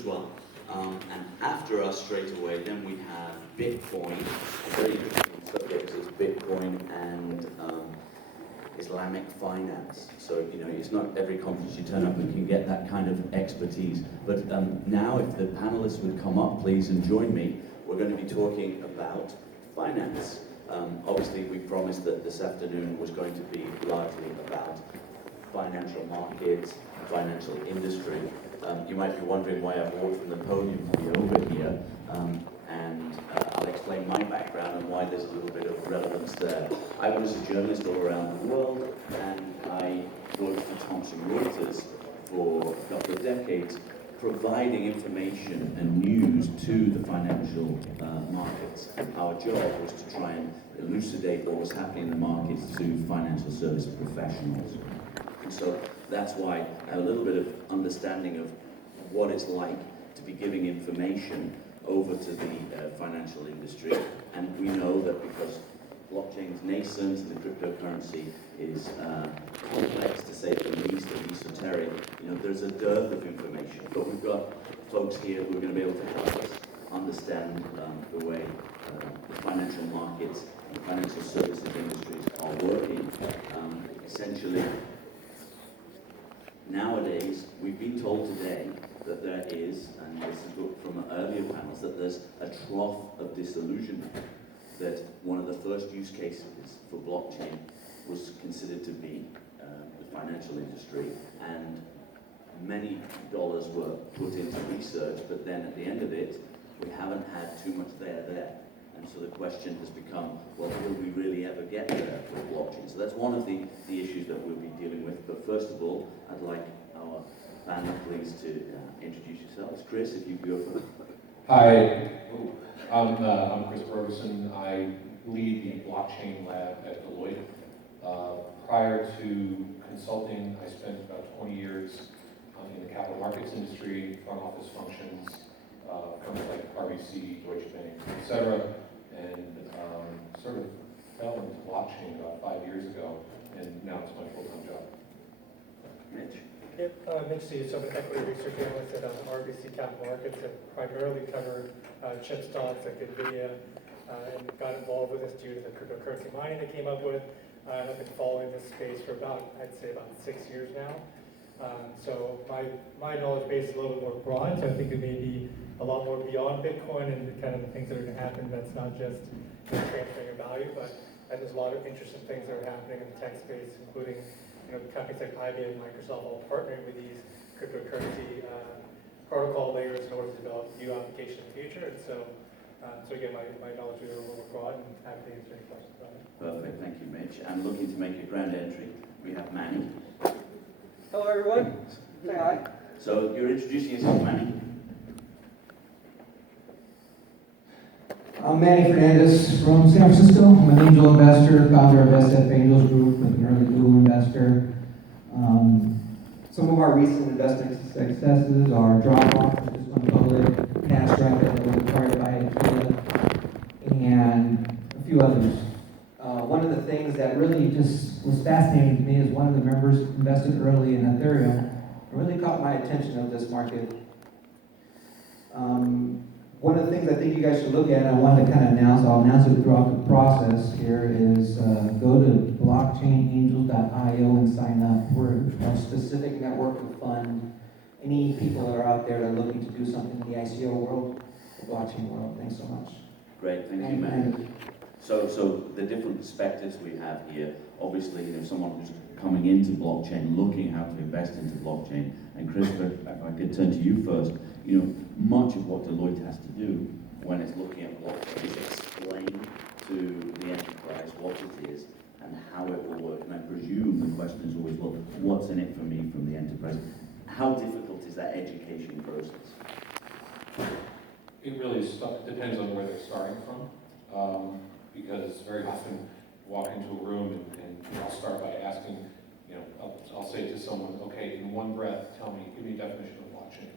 as well. And after us, straight away, then we have Bitcoin. A very interesting subject is Bitcoin and Islamic finance. So, you know, it's not every conference you turn up and can get that kind of expertise. But now, if the panelists would come up, please, and join me, we're going to be talking about finance. Obviously, we promised that this afternoon was going to be largely about financial markets, financial industry. You might be wondering why I've walked from the podium to be over here, and I'll explain my background and why there's a little bit of relevance there. I was a journalist all around the world, and I worked for Thomson Reuters for a couple of decades, providing information and news to the financial markets. Our job was to try and elucidate what was happening in the markets to financial service professionals. And so that's why I have a little bit of understanding of what it's like to be giving information over to the financial industry. And we know that because blockchain is nascent and the cryptocurrency is complex, to say the least, and esoteric, you know, there's a dearth of information. But we've got folks here who are going to be able to help us understand the way the financial markets and financial services industries are working. Essentially, nowadays, we've been told today that there is, and this is from earlier panels, that there's a trough of disillusionment, that one of the first use cases for blockchain was considered to be the financial industry, and many dollars were put into research, but then at the end of it, we haven't had too much there. And so the question has become, well, will we really ever get there with blockchain? So that's one of the issues that we'll be dealing with. But first of all, I'd like our panel, please, to introduce yourselves. Chris, if you could go for. Hi, I'm Chris Ferguson. I lead the blockchain lab at Deloitte. Prior to consulting, I spent about 20 years in the capital markets industry, front office functions, firms like RBC, Deutsche Bank, etc. And sort of fell into blockchain about 5 years ago, and now it's my full-time job. Mitch? Yep, Mitch Sees, I'm an equity research analyst at RBC Capital Markets that primarily cover chip stocks like NVIDIA, and got involved with this due to the cryptocurrency mining they came up with. I've been following this space for I'd say about 6 years now. So my knowledge base is a little bit more broad, so I think it may be a lot more beyond Bitcoin and the kind of the things that are going to happen. That's not just transferring of value, but there's a lot of interesting things that are happening in the tech space, including companies like IBM and Microsoft all partnering with these cryptocurrency protocol layers in order to develop new applications in the future. And so again, my knowledge is a little more broad, and happy to answer any questions about it. Perfect, thank you, Mitch. And looking to make a grand entry, we have Manny. Hello, everyone. Say hi. So you're introducing yourself, Manny. I'm Manny Fernandez from San Francisco. I'm an angel investor, founder of SF Angels Group, with an early Google investor. Some of our recent investment successes are Dropbox, which just went public, Nasdaq, that was acquired by IKEA, and a few others. One of the things that really just was fascinating to me is one of the members invested early in Ethereum. It really caught my attention of this market. One of the things I think you guys should look at, and I wanted to kind of I'll announce it throughout the process here, is go to blockchainangels.io and sign up. We're a specific network to fund any people that are out there that are looking to do something in the ICO world, the blockchain world. Thanks so much. Great, thank you, Manny. So the different perspectives we have here, obviously, someone who's coming into blockchain, looking how to invest into blockchain, and Chris, if I could turn to you first, much of what Deloitte has to do when it's looking at blockchain is explain to the enterprise what it is and how it will work. And I presume the question is always, well, what's in it for me from the enterprise? How difficult is that education process? It really depends on where they're starting from, because very often walk into a room and I'll start by asking, I'll say to someone, okay, in one breath, give me a definition of blockchain.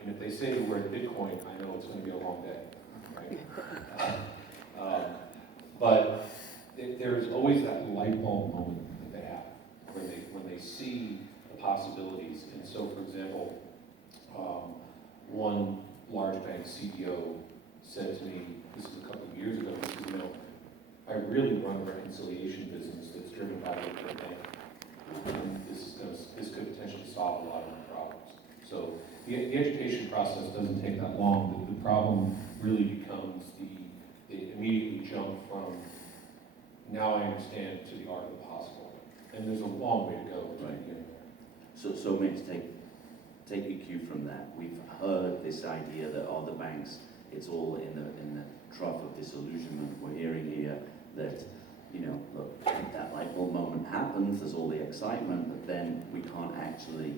And if they say the word Bitcoin, I know it's going to be a long day, right? But there's always that light bulb moment that they have when they see the possibilities. And so, for example, one large bank CEO said to me, this is a couple of years ago, he said, I really run a reconciliation business that's driven by the bank. And this could potentially solve a lot of my problems. So the education process doesn't take that long. The problem really becomes they immediately jump from now I understand to the art of the possible. And there's a long way to go to Right. get there. So maybe take a cue from that. We've heard this idea that the banks, it's all in the trough of disillusionment. We're hearing here that, look, that light bulb moment happens, there's all the excitement, but then we can't actually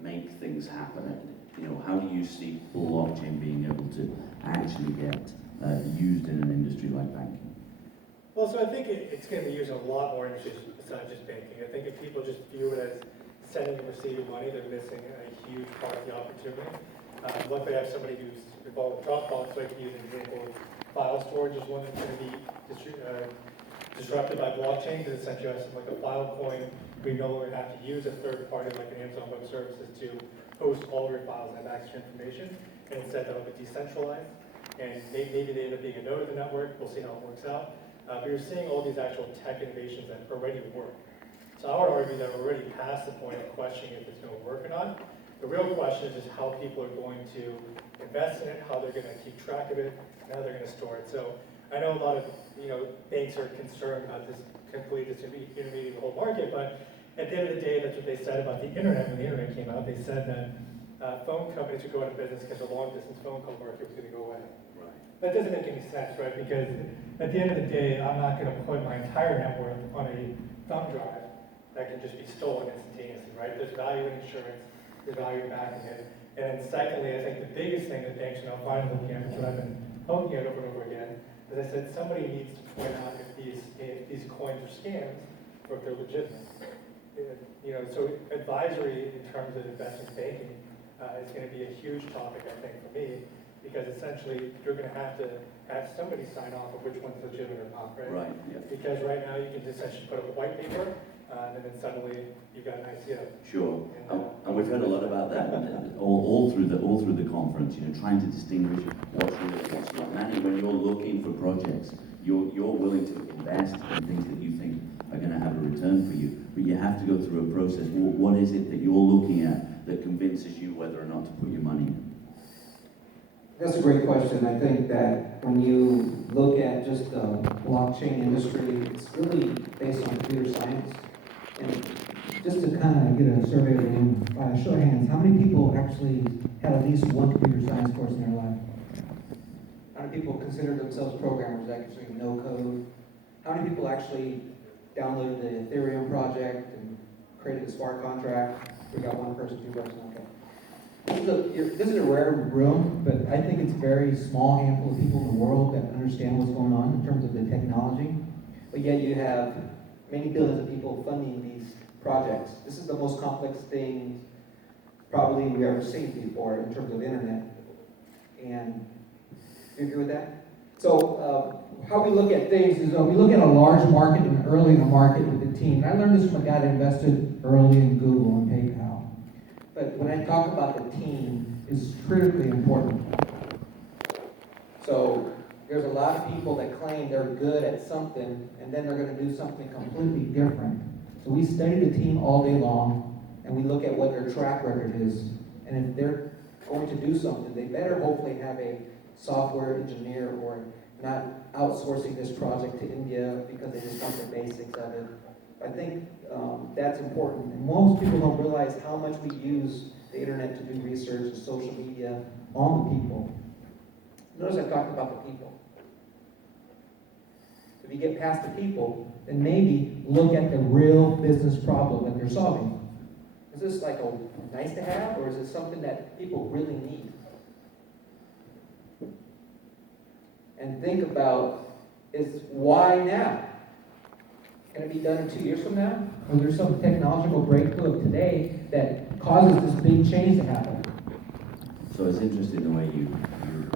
make things happen. How do you see blockchain being able to actually get used in an industry like banking? Well, so I think it's going to be used in a lot more industries besides just banking. I think if people just view it as sending and receiving money, they're missing a huge part of the opportunity. Luckily, I have somebody who's involved with Dropbox, so I can use an example of file storage is one that's going to be disrupted by blockchain, because essentially has like a file coin. We no longer have to use a third party like an Amazon Web Services to host all of your files and have access to information, and instead that'll be decentralized. And maybe they end up being a node of the network. We'll see how it works out. But you're seeing all these actual tech innovations that already work. So I would argue that we're already past the point of questioning if it's going to work or not. The real question is just how people are going to invest in it, how they're going to keep track of it, and how they're going to store it. So I know a lot of banks are concerned about this completely disintermediating the whole market, but at the end of the day, that's what they said about the internet. When the internet came out, they said that phone companies would go out of business because the long-distance phone call market was going to go away. Right. That doesn't make any sense, right? Because at the end of the day, I'm not going to put my entire net worth on a thumb drive that can just be stolen instantaneously, right? There's value in insurance, there's value in backing it. And then secondly, I think the biggest thing that banks are now finally looking at, which I've been poking at over and over again, as I said, somebody needs to point out if these coins are scams or if they're legitimate. So advisory in terms of investment banking is going to be a huge topic, I think, for me, because essentially you're going to have somebody sign off of which one's legitimate or not, right? Right, yeah. Because right now you can essentially put up a white paper, and then suddenly you've got an ICO. Sure, and we've heard a lot about that all through the conference. Trying to distinguish what's real and what's not. Manny, when you're looking for projects, you're willing to invest in things that you think are going to have a return for you, but you have to go through a process. What is it that you're looking at that convinces you whether or not to put your money in? That's a great question. I think that when you look at just the blockchain industry, it's really based on computer science. And just to kind of get a survey of the room, show of hands, how many people actually had at least one computer science course in their life? How many people consider themselves programmers, actually no code? How many people actually downloaded the Ethereum project and created a smart contract? We got one person, two person, okay. This is a rare room, but I think it's a very small handful of people in the world that understand what's going on in terms of the technology. But yet you have many billions of people funding these projects. This is the most complex thing probably we've ever seen before in terms of internet. And do you agree with that? So how we look at things is we look at a large market and early in the market with the team. And I learned this from a guy that invested early in Google and PayPal. But when I talk about the team, it's critically important. So there's a lot of people that claim they're good at something, and then they're going to do something completely different. So we study the team all day long, and we look at what their track record is. And if they're going to do something, they better hopefully have a software engineer or not outsourcing this project to India because they just want the basics of it. I think that's important. And most people don't realize how much we use the internet to do research and social media on the people. Notice I talked about the people. If you get past the people, then maybe look at the real business problem that they're solving. Is this like a nice to have, or is it something that people really need? And think about, is why now? Can it be done in 2 years from now? Or there's some technological breakthrough of today that causes this big change to happen? So it's interesting the way you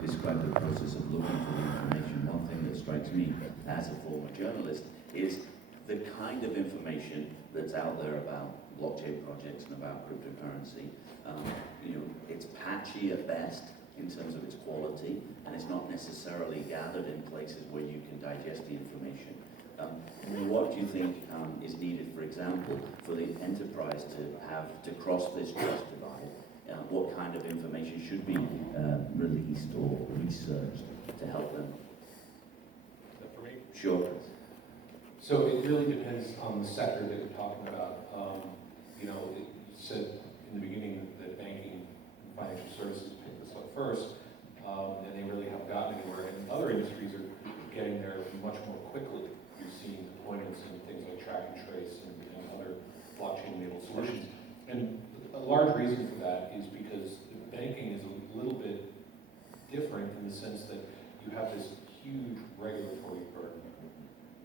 describe the process of looking for the information. One thing that strikes me as a former journalist is the kind of information that's out there about blockchain projects and about cryptocurrency. It's patchy at best. in terms of its quality, and it's not necessarily gathered in places where you can digest the information. What do you think is needed, for example, for the enterprise to cross this trust divide? What kind of information should be released or researched to help them? Is that for me? Sure. So it really depends on the sector that you're talking about. You said in the beginning that banking and financial services picked this up first, and they really haven't gotten anywhere. And other industries are getting there much more quickly. You're seeing deployments in things like track and trace and other blockchain-enabled solutions. And a large reason for that is because banking is a little bit different in the sense that you have this huge regulatory burden.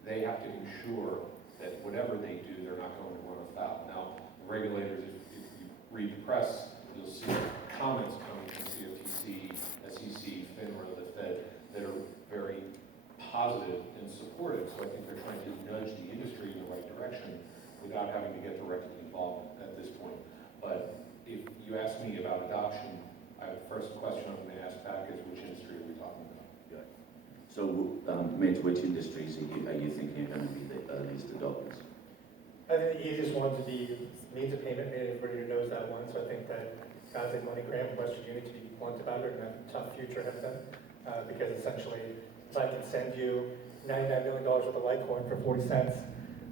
They have to ensure that whatever they do, they're not going to run afoul. Now, regulators, if you read the press, you'll see comments coming from CFTC, SEC, FINRA, the Fed, that are very positive and supportive. So I think they're trying to nudge the industry in the right direction without having to get directly involved at this point. But if you ask me about adoption, the first question I'm going to ask back is, which industry are we talking about? So, Mitch, which industries are you thinking are going to be the earliest adopters? I think the easiest one to be means of payment, everybody knows that one, so I think that guys like MoneyGram and Western Union, to be blunt about it, are going to have a tough future ahead of them, because essentially, if I can send you $99 million worth of Litecoin for 40 cents,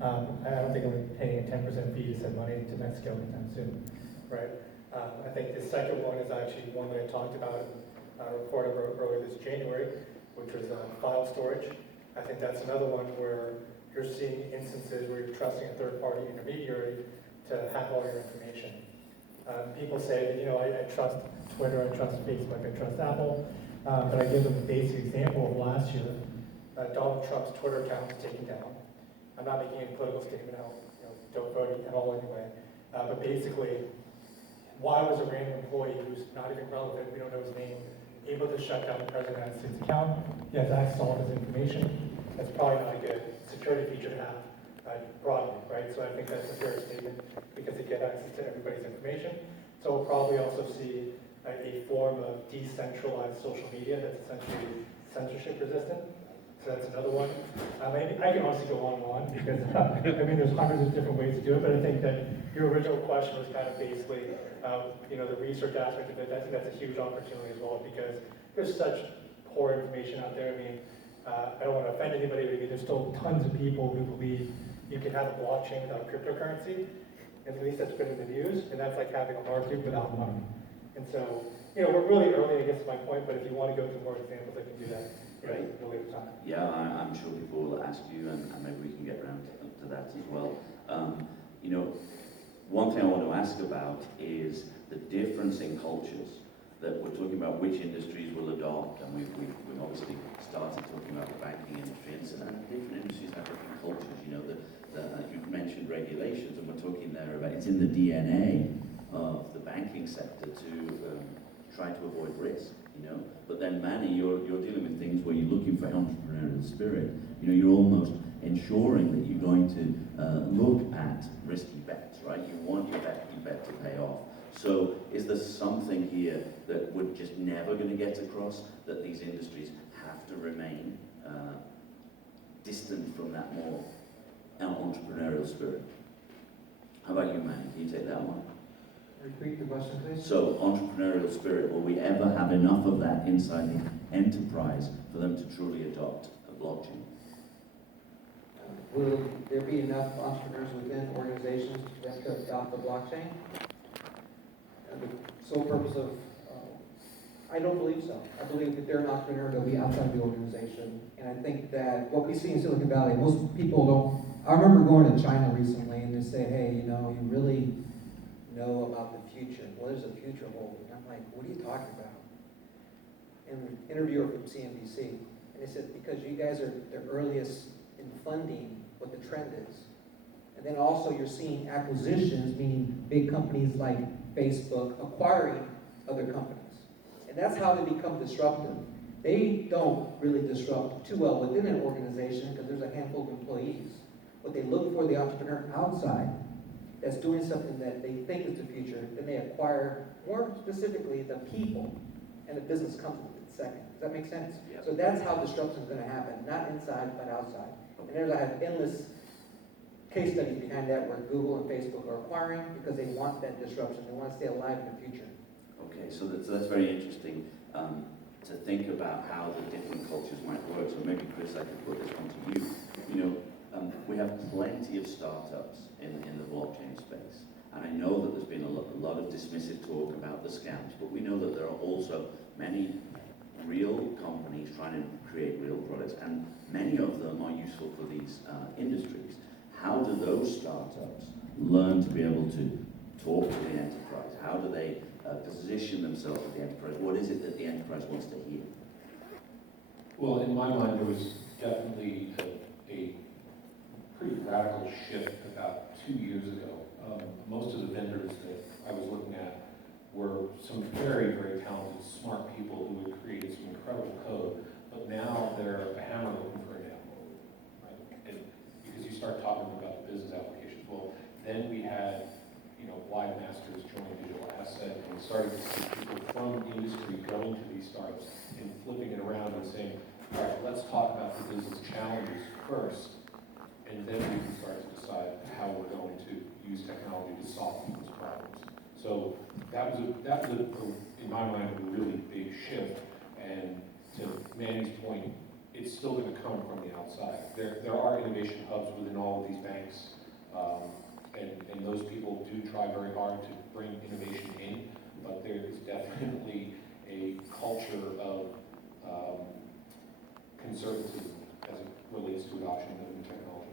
I don't think I'm going to be paying a 10% fee to send money to Mexico anytime soon, right? I think the second one is actually one that I talked about in a report I wrote earlier this January, which was file storage. I think that's another one where you're seeing instances where you're trusting a third-party intermediary to have all your information. People say, I trust Twitter, I trust Facebook, I trust Apple, but I give them a basic example of last year. Donald Trump's Twitter account was taken down. I'm not making any political statement out, don't vote at all anyway. But basically, why was a random employee who's not even relevant, we don't know his name, able to shut down the President of the United States account? He has access to all of his information. That's probably not a good security feature to have broadly, right? So I think that's a fair statement because they get access to everybody's information. So we'll probably also see a form of decentralized social media that's essentially censorship resistant. So that's another one. Maybe I can also go on and on because there's hundreds of different ways to do it. But I think that your original question was kind of basically, the research aspect of it. I think that's a huge opportunity as well because there's such poor information out there. I don't want to offend anybody, but there's still tons of people who believe you can have a blockchain without cryptocurrency. And at least that's been in the news. And that's like having a market without money. And so, we're really early, I guess, is my point. But if you want to go through more examples, I can do that. Right. At a later time. Yeah, I'm sure people will ask you, and maybe we can get around to that as well. One thing I want to ask about is the difference in cultures. That we're talking about which industries will adopt, and we've obviously started talking about the banking industry, and different industries have different cultures. You mentioned regulations, and we're talking there about it's in the DNA of the banking sector to try to avoid risk. But then Manny, you're dealing with things where you're looking for entrepreneurial spirit. You're almost ensuring that you're going to look at risky bets, right? You want your bet to pay off. So is there something here that we're just never going to get across, that these industries have to remain distant from that more entrepreneurial spirit? How about you, Manny? Can you take that one? Repeat the question, please. So, entrepreneurial spirit, will we ever have enough of that inside the enterprise for them to truly adopt a blockchain? Will there be enough entrepreneurs within organizations for them to adopt the blockchain? The sole purpose of, I don't believe so. I believe that they're an entrepreneur, they'll be outside the organization. And I think that what we see in Silicon Valley, most people don't, I remember going to China recently and they say, hey, you really know about the future. What does the future hold? And I'm like, what are you talking about? And an interviewer from CNBC, and they said, because you guys are the earliest in funding what the trend is. And then also you're seeing acquisitions, meaning big companies like Facebook acquiring other companies. And that's how they become disruptive. They don't really disrupt too well within an organization because there's a handful of employees. But they look for the entrepreneur outside that's doing something that they think is the future, then they acquire, more specifically, the people. and the business comes with it second. Does that make sense? Yeah. So that's how disruption is gonna happen, not inside, but outside. And there's, I have endless case studies behind that where Google and Facebook are acquiring because they want that disruption. They want to stay alive in the future. Okay, so that's very interesting to think about how the different cultures might work. So maybe, Chris, I could put this one to you. You know, we have plenty of startups in the blockchain space. And I know that there's been a lot of dismissive talk about the scams, but we know that there are also many real companies trying to create real products, and many of them are useful for these industries. How do those startups learn to be able to talk to the enterprise? How do they position themselves with the enterprise? What is it that the enterprise wants to hear? Well, in my mind, there was definitely a pretty radical shift about 2 years ago. Most of the vendors that I was looking at were some very, very talented, smart people who had created some incredible code, but now they're a hammer looking for a nail, right? And because you start talking about the business applications, well, then we had, Wide Masters joining Digital Asset, and we started to see people from industry going to these startups and flipping it around and saying, all right, let's talk about the business challenges first, and then we can start to decide how we're going to use technology to solve people's problems. So that was in my mind, a really big shift. And to Manny's point, it's still going to come from the outside. There are innovation hubs within all of these banks, and those people do try very hard to bring innovation in, but there is definitely a culture of conservatism as it relates to adoption of new technology.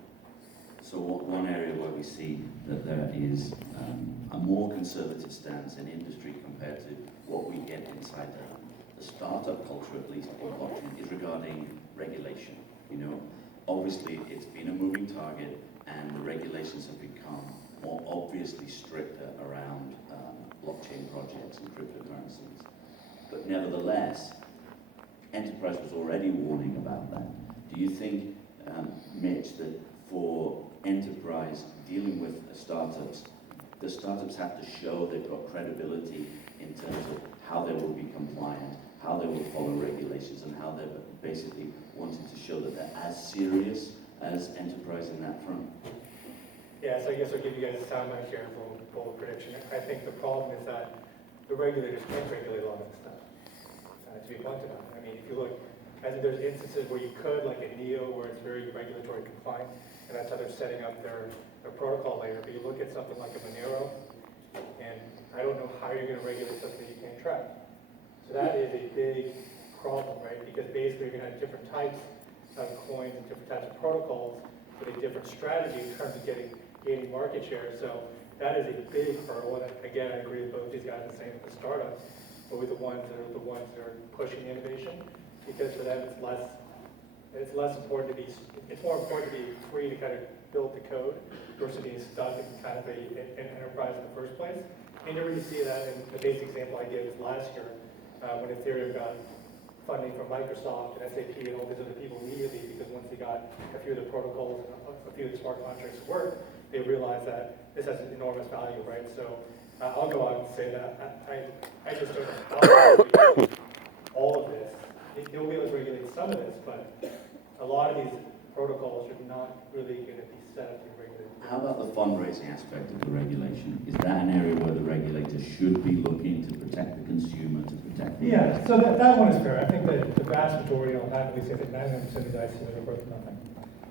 So one area where we see that there is a more conservative stance in industry compared to what we get inside the startup culture, at least in blockchain, is regarding regulation. Obviously it's been a moving target, and the regulations have become more obviously stricter around blockchain projects and cryptocurrencies. But nevertheless, enterprise was already warning about that. Do you think, Mitch, that for enterprise dealing with startups, the startups have to show they've got credibility in terms of how they will be compliant, how they will follow regulations, and how they're basically wanting to show that they're as serious as enterprise in that front? Yeah, so I guess I'll give you guys a timeline here and bold prediction. I think the problem is that the regulators can't regulate a lot of this stuff, to be blunt about it. I mean, if you look, I think there's instances where you could, like a NEO, where it's very regulatory compliant, and that's how they're setting up their protocol layer. But you look at something like a Monero, and I don't know how you're going to regulate something that you can't track. So that is a big problem, right? Because basically you're going to have different types of coins and different types of protocols with a different strategy in terms of gaining market share. So that is a big hurdle. And again, I agree with both these guys in saying that the startups are the ones that are pushing the innovation, because for them it's less important to be, it's more important to be free to kind of build the code versus being stuck in kind of an enterprise in the first place. And you really see that in the basic example I gave is last year when Ethereum got funding from Microsoft and SAP and all these other people immediately, because once they got a few of the protocols and a few of the smart contracts to work, they realized that this has enormous value, right? So I'll go out and say that I just don't know how to regulate all of this. They'll be able to regulate some of this, but a lot of these protocols are not really going to be set up to be regulated. How about the fundraising aspect of the regulation? Is that an area where the regulator should be looking to protect the consumer, to protect the... Yeah, so that one is fair. I think that the vast majority, I'll happily say that 99% of these ICOs are worth nothing.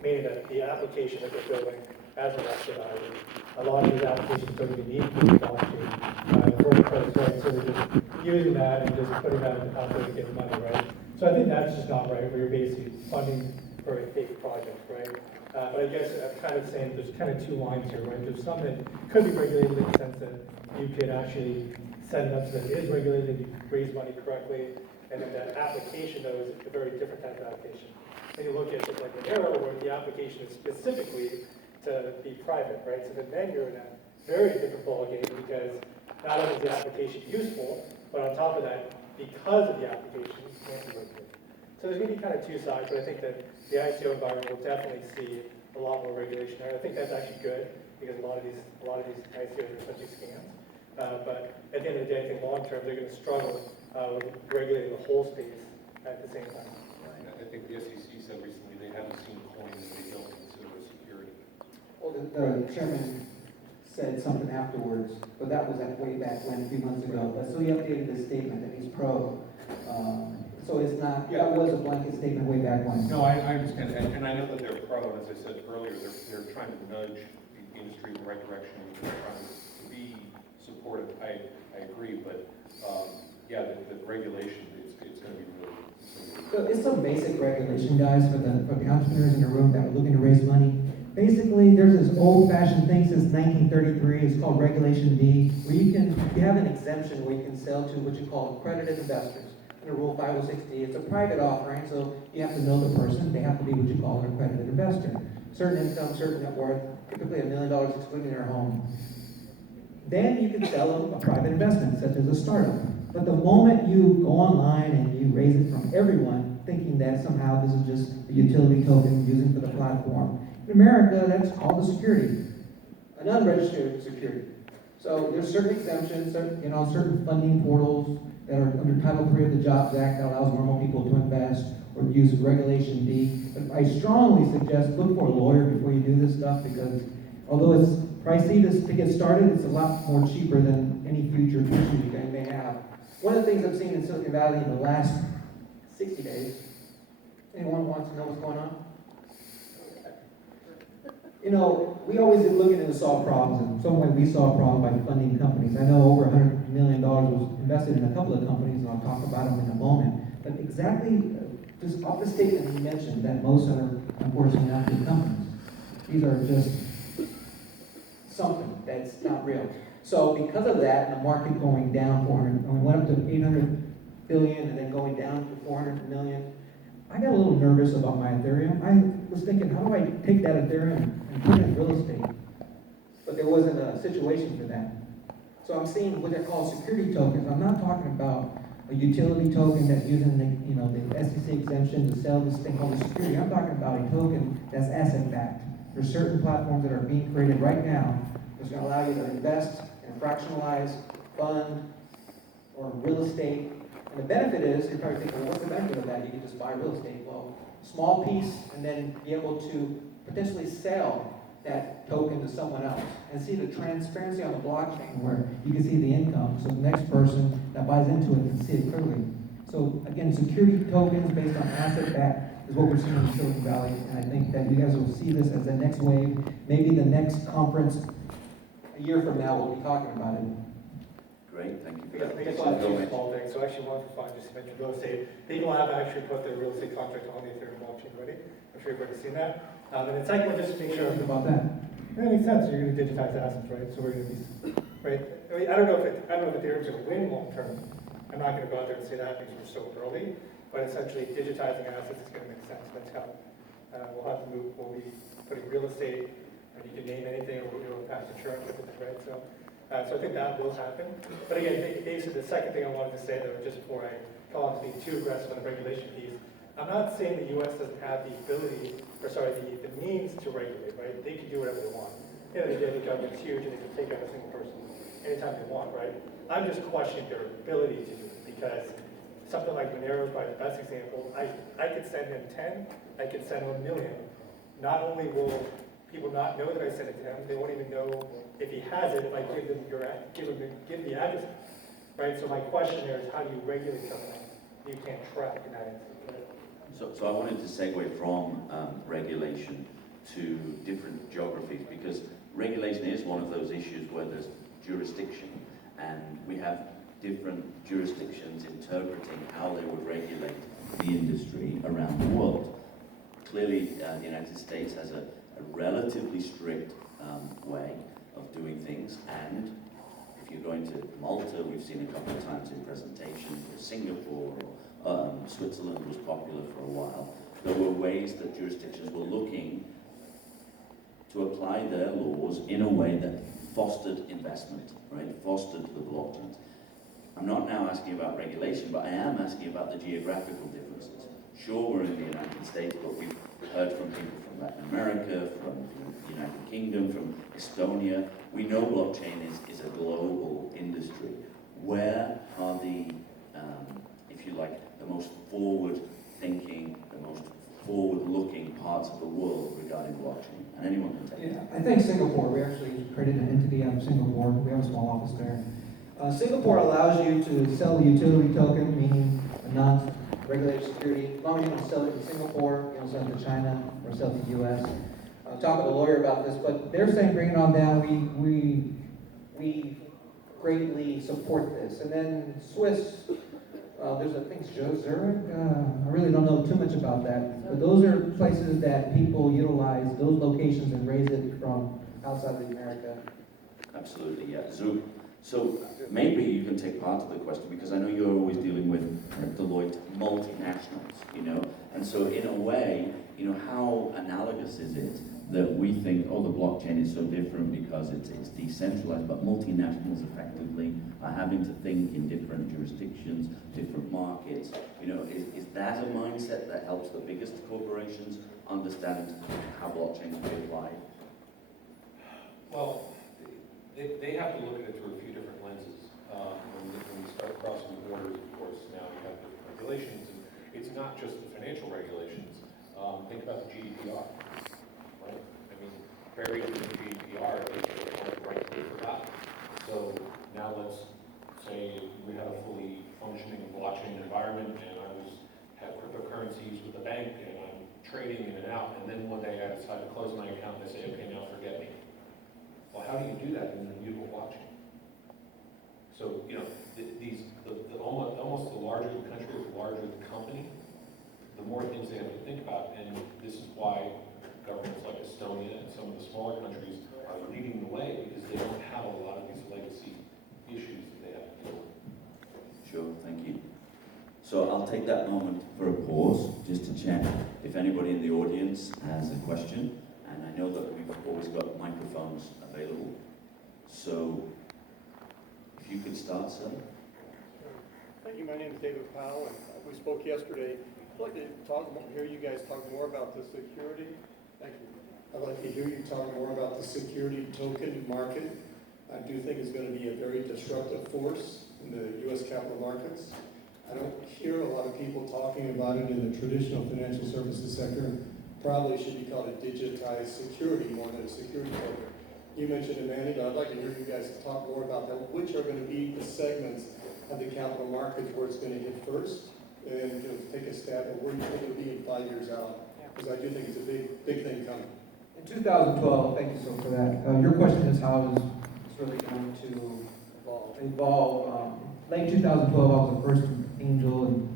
Meaning that the application that they're building as a value, a lot of these applications don't even need to be blockchain for credits, right? So they're just using that and just putting that out there to get money, right? So I think that's just not right, where you're basically funding for a fake project, right? But I guess I'm kind of saying there's kind of two lines here, right? There's some that could be regulated in the sense that you could actually set it up so that it is regulated, you raise money correctly, and then that application, though, is a very different type of application. Then you look at something like Monero, where the application is specifically to be private, right? So then you're in a very different ballgame, because not only is the application useful, but on top of that, because of the application, you can't be regulated. So there's going to be kind of two sides, but I think that the ICO environment will definitely see a lot more regulation there. I think that's actually good, because a lot of these ICOs are essentially scams. But at the end of the day, I think long term they're going to struggle regulating the whole space at the same time. I think the SEC said recently they haven't seen coin that they don't consider a security. Well, the chairman said something afterwards, but that was way back when, a few months ago. But so he updated his statement that he's pro. So it's not, that was a blanket statement way back when. No, I understand, and I know that they're pro, and as I said earlier, they're trying to nudge the industry in the right direction, they're trying to be supportive, I agree, but, yeah, the regulation, it's gonna be really. So it's some basic regulation, guys, for the entrepreneurs in the room that are looking to raise money. Basically, there's this old-fashioned thing since 1933, it's called Regulation D, where you have an exemption where you can sell to what you call accredited investors. Under Rule 506D, it's a private offering, so you have to know the person, they have to be what you call an accredited investor. Certain income, certain net worth, typically $1 million excluding their home. Then you can sell them a private investment, such as a startup. But the moment you go online and you raise it from everyone, thinking that somehow this is just a utility token using for the platform, in America, that's called a security, an unregistered security. So there's certain exemptions, certain funding portals that are under Title III of the Jobs Act that allows normal people to invest or use Regulation D. But I strongly suggest look for a lawyer before you do this stuff, because although it's pricey to get started, it's a lot more cheaper than any future features you guys may have. One of the things I've seen in Silicon Valley in the last 60 days, anyone wants to know what's going on? We always are looking to solve problems, and some way we solve problems by funding companies. I know over $100 million was invested in a couple of companies, and I'll talk about them in a moment. But exactly, just off the statement you mentioned, that most are unfortunately not good companies. These are just something that's not real. So because of that, and the market going down 400, we went up to 800 billion and then going down to 400 million, I got a little nervous about my Ethereum. I was thinking, how do I take that Ethereum and put it in real estate? But there wasn't a situation for that. So I'm seeing what they're called security tokens. I'm not talking about a utility token that's using the SEC exemption to sell this thing called a security. I'm talking about a token that's asset-backed. There's certain platforms that are being created right now that's going to allow you to invest in a fractionalized fund or real estate. And the benefit is, you're probably thinking, well, what's the benefit of that? You can just buy real estate. Well, small piece, and then be able to potentially sell that token to someone else and see the transparency on the blockchain where you can see the income. So the next person that buys into it can see it clearly. So again, security tokens based on asset back is what we're seeing in Silicon Valley. And I think that you guys will see this as the next wave. Maybe the next conference a year from now we'll be talking about it. Great, thank you for I that. guess I'll have two small things. So actually, one for fun, just to mention real estate. People have actually put their real estate contract on the Ethereum blockchain already. I'm sure everybody's seen that. And then second one, just to make sure About that. that makes sense. You're going to digitize assets, right? So we're going to be, right? I don't know if Ethereum's going to win long term. I'm not going to go out there and say that because we're so early. But essentially, digitizing assets is going to make sense. That's how we'll have to move. We'll be putting real estate, and you can name anything, or we'll pass insurance with it, right? So I think that will happen. But again, basically, the second thing I wanted to say, though, just before I go on to being too aggressive on the regulation piece, I'm not saying the U.S. doesn't have the ability, or sorry, the means to regulate, right? They can do whatever they want. The government's huge, and they can take out a single person anytime they want, right? I'm just questioning their ability to do it, because something like Monero is probably the best example. I could send him 10, I could send him 1 million. Not only will people not know that I sent it to him, they won't even know if he has it if I give them give the address, right? So my question there is, how do you regulate something you can't track in that instance? So I wanted to segue from regulation to different geographies, because regulation is one of those issues where there's jurisdiction, and we have different jurisdictions interpreting how they would regulate the industry around the world. Clearly, the United States has a relatively strict way of doing things, and if you're going to Malta, we've seen a couple of times in presentations, or Singapore, or Switzerland was popular for a while. There were ways that jurisdictions were looking to apply their laws in a way that fostered investment, right? Fostered the blockchains. I'm not now asking about regulation, but I am asking about the geographical differences. Sure, we're in the United States, but we've heard from people from Latin America, from the United Kingdom, from Estonia. We know blockchain is a global industry. Where are the if you like, the most forward-thinking, the most forward-looking parts of the world regarding blockchain. And anyone can take it. I think Singapore, we actually created an entity out of Singapore. We have a small office there. Singapore allows you to sell a utility token, meaning a non-regulated security. As long as you don't sell it in Singapore, you don't sell it to China or sell it to the U.S. I'll talk to a lawyer about this, but they're saying bring it on down. We greatly support this. And then Swiss, there's I think Zurich. I really don't know too much about that, but those are places that people utilize those locations and raise it from outside of America. Absolutely, yeah. So maybe you can take part of the question, because I know you're always dealing with Deloitte multinationals, you know, and so in a way, you know, how analogous is it that we think, oh, the blockchain is so different because it's decentralized, but multinationals effectively are having to think in different jurisdictions, different markets. You know, is that a mindset that helps the biggest corporations understand how blockchain can be applied? Well, they have to look at it through a few different lenses. When you start crossing borders, of course, now you have different regulations. And it's not just the financial regulations. Think about the GDPR, right? I mean, buried in the GDPR, it's rightfully forgotten. So now let's say we have a fully functioning blockchain environment, and I have cryptocurrencies with the bank, and I'm trading in and out, and then one day I decide to close my account, and they say, okay, now forget me. Well, how do you do that in an immutable blockchain? So, you know, almost the larger the country, the larger the company, the more things they have to think about. And this is why governments like Estonia and some of the smaller countries are leading the way, because they don't have a lot of these legacy issues that they have to deal with. Sure, thank you. So I'll take that moment for a pause, just to check if anybody in the audience has a question. And I know that we've always got microphones available. So if you could start, sir. Thank you. My name is David Powell, and we spoke yesterday. I'd like to hear you guys talk more about the security. Thank you. I'd like to hear you talk more about the security token market. I do think it's going to be a very disruptive force in the U.S. capital markets. I don't hear a lot of people talking about it in the traditional financial services sector. Probably should be called a digitized security more than a security token. You mentioned Emmanuel. I'd like to hear you guys talk more about that. Which are going to be the segments of the capital markets where it's going to hit first, and take a stab at where you think it'll be in 5 years out? Because I do think it's a big thing coming. In 2012, thank you so for that. Your question is how is it's really going to evolve. Late 2012, I was the first angel and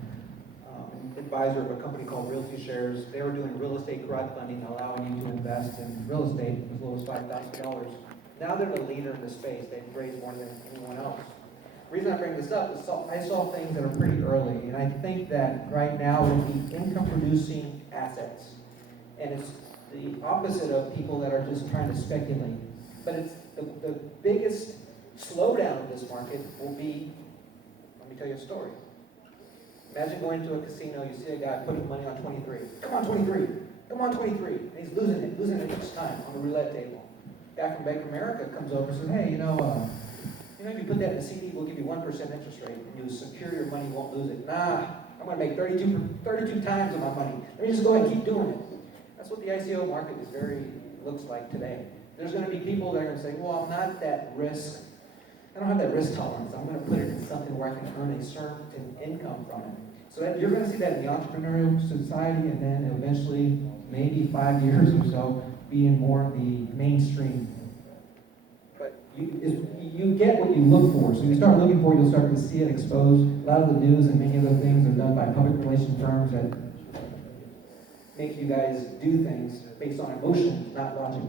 advisor of a company called Realty Shares. They were doing real estate crowdfunding, allowing you to invest in real estate as low as $5,000. Now they're the leader in the space. They've raised more than anyone else. The reason I bring this up is I saw things that are pretty early, and I think that right now with the income-producing assets, and it's the opposite of people that are just trying to speculate, but it's the biggest slowdown of this market will be, let me tell you a story. Imagine going to a casino, you see a guy putting money on 23. Come on, 23. Come on, 23. And he's losing it each time on the roulette table. A guy from Bank of America comes over and says, hey, if you put that in a CD, we'll give you 1% interest rate, and you secure your money, you won't lose it. Nah, I'm going to make 32 times of my money. Let me just go ahead and keep doing it. That's what the ICO market looks like today. There's going to be people that are going to say, well, I'm not that risk. I don't have that risk tolerance. I'm going to put it in something where I can earn a certain income from it. So that you're going to see that in the entrepreneurial society, and then eventually, maybe 5 years or so, being more the mainstream. But you get what you look for. So you start looking for it, you'll start to see it exposed. A lot of the news and many of the things are done by public relations firms that make you guys do things based on emotion, not logic.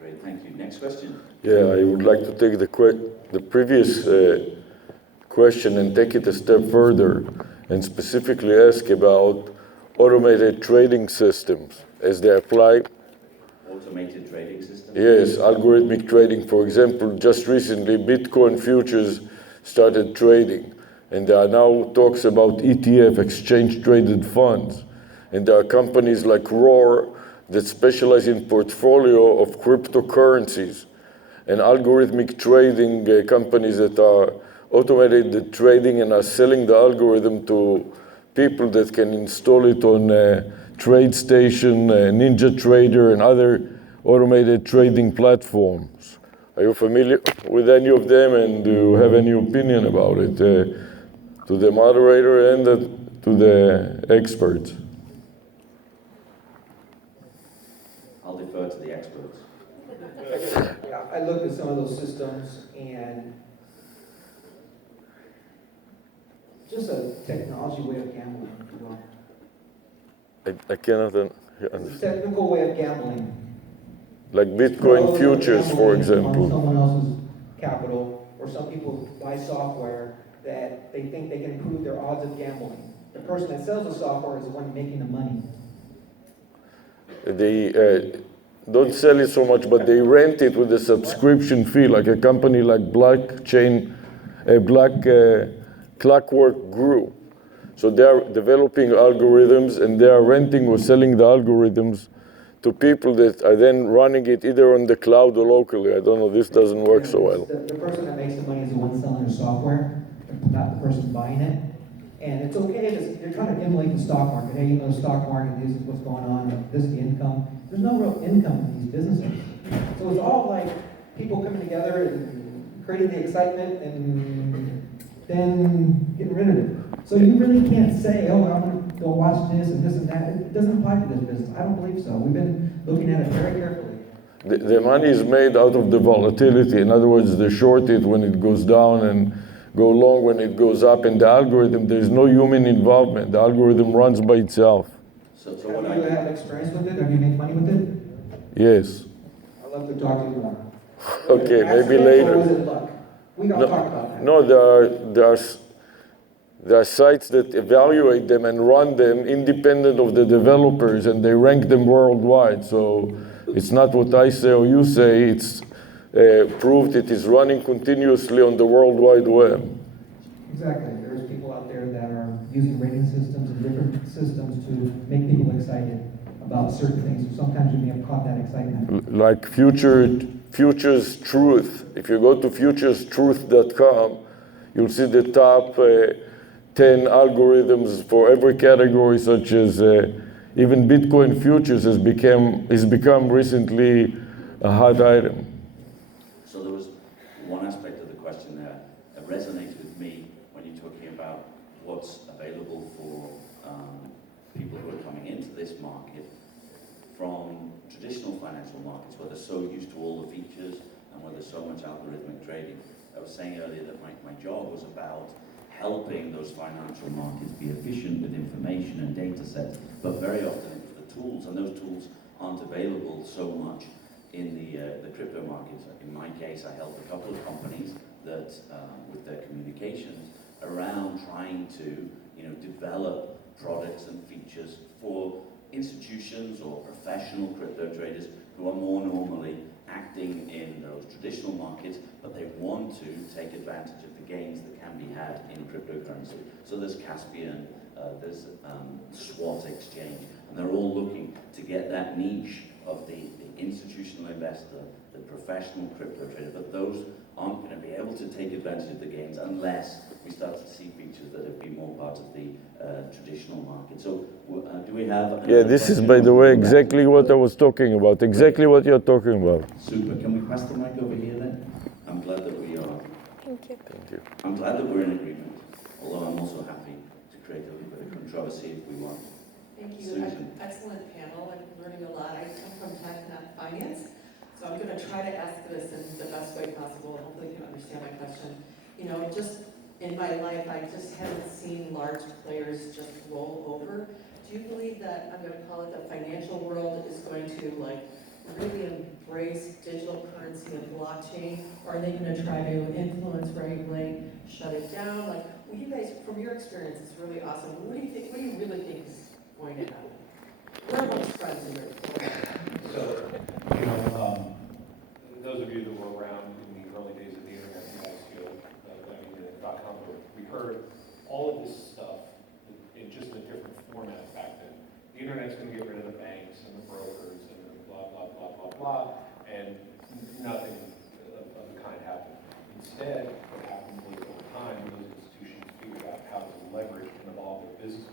Great, thank you. Next question. Yeah, I would like to take the previous question and take it a step further and specifically ask about automated trading systems as they apply. Automated trading system? Yes, algorithmic trading. For example, just recently, Bitcoin futures started trading, and there are now talks about ETF, exchange-traded funds. And there are companies like Roar that specialize in portfolio of cryptocurrencies, and algorithmic trading companies that are automated the trading and are selling the algorithm to people that can install it on TradeStation, NinjaTrader, and other automated trading platforms. Are you familiar with any of them, and do you have any opinion about it? To the moderator and to the experts. I'll defer to the experts. Yeah, I looked at some of those systems and just a technology way of gambling, you know. I cannot It's a understand. technical way of gambling. Like Bitcoin futures, for On example. someone else's capital, or some people buy software that they think they can improve their odds of gambling. The person that sells the software is the one making the money. They don't sell it so much, but they rent it with a subscription fee, like a company like Clockwork Group. So they are developing algorithms, and they are renting or selling the algorithms to people that are then running it either on the cloud or locally. I don't know, this doesn't work so well. The person that makes the money is the one selling the software, not the person buying it. And it's okay, they're trying to emulate the stock market. Hey, you know, the stock market, this is what's going on, this is the income. There's no real income in these businesses. So it's all like people coming together and creating the excitement and then getting rid of it. So you really can't say, oh, I'm going to go watch this and that. It doesn't apply to this business. I don't believe so. We've been looking at it very carefully. The money is made out of the volatility. In other words, they short it when it goes down and go long when it goes up. In the algorithm, there's no human involvement. The algorithm runs by itself. So Have what you have experience with it? Have you made money with it? Yes. I'd love to talk to you more. Okay, maybe Accidental, later. or was it luck? We don't talk about that. No, there are sites that evaluate them and run them independent of the developers, and they rank them worldwide. So it's not what I say or you say, it's proved it is running continuously on the World Wide Web. Exactly. There's people out there that are using rating systems and different systems to make people excited about certain things. So sometimes you may have caught that excitement. Like Futures Truth. If you go to futurestruth.com, you'll see the top 10 algorithms for every category, such as even Bitcoin futures has become recently a hot item. So there was one aspect of the question there that resonated with me when you're talking about what's available for people who are coming into this market from traditional financial markets, where they're so used to all the features and where there's so much algorithmic trading. I was saying earlier that my job was about helping those financial markets be efficient with information and data sets, but very often it's the tools, and those tools aren't available so much in the crypto markets. In my case, I helped a couple of companies that, with their communications, around trying to, develop products and features for institutions or professional crypto traders who are more normally acting in those traditional markets, but they want to take advantage of the gains that can be had in cryptocurrency. So there's Caspian, there's SWAT Exchange, and they're all looking to get that niche of the institutional investor, the professional crypto trader, but those aren't going to be able to take advantage of the gains unless we start to see features that have been more part of the traditional market. So do we have... Yeah, this is, by the way, exactly what I was talking about, exactly what you're talking about. Super. Can we pass the mic over here then? I'm glad that we are. Thank you. Thank you. I'm glad that we're in agreement, although I'm also happy to create a little bit of controversy if we want. Thank you. Susan. Excellent panel. I'm learning a lot. I come from tech, not finance, so I'm going to try to ask this in the best way possible. Hopefully you can understand my question. Just in my life, I just haven't seen large players just roll over. Do you believe that, I'm going to call it the financial world, is going to really embrace digital currency and blockchain? Or are they going to try to influence, regulate, shut it down? Well, you guys, from your experience, it's really awesome. What do you think? What do you really think is going to happen? We're amongst friends in here. So, those of you that were around in the early days of the internet, you guys feel, .com, we heard all of this stuff in just a different format back then. The internet's going to get rid of the banks and the brokers and the blah, blah, blah, blah, blah, and nothing of the kind happened. Instead, what happened was over time,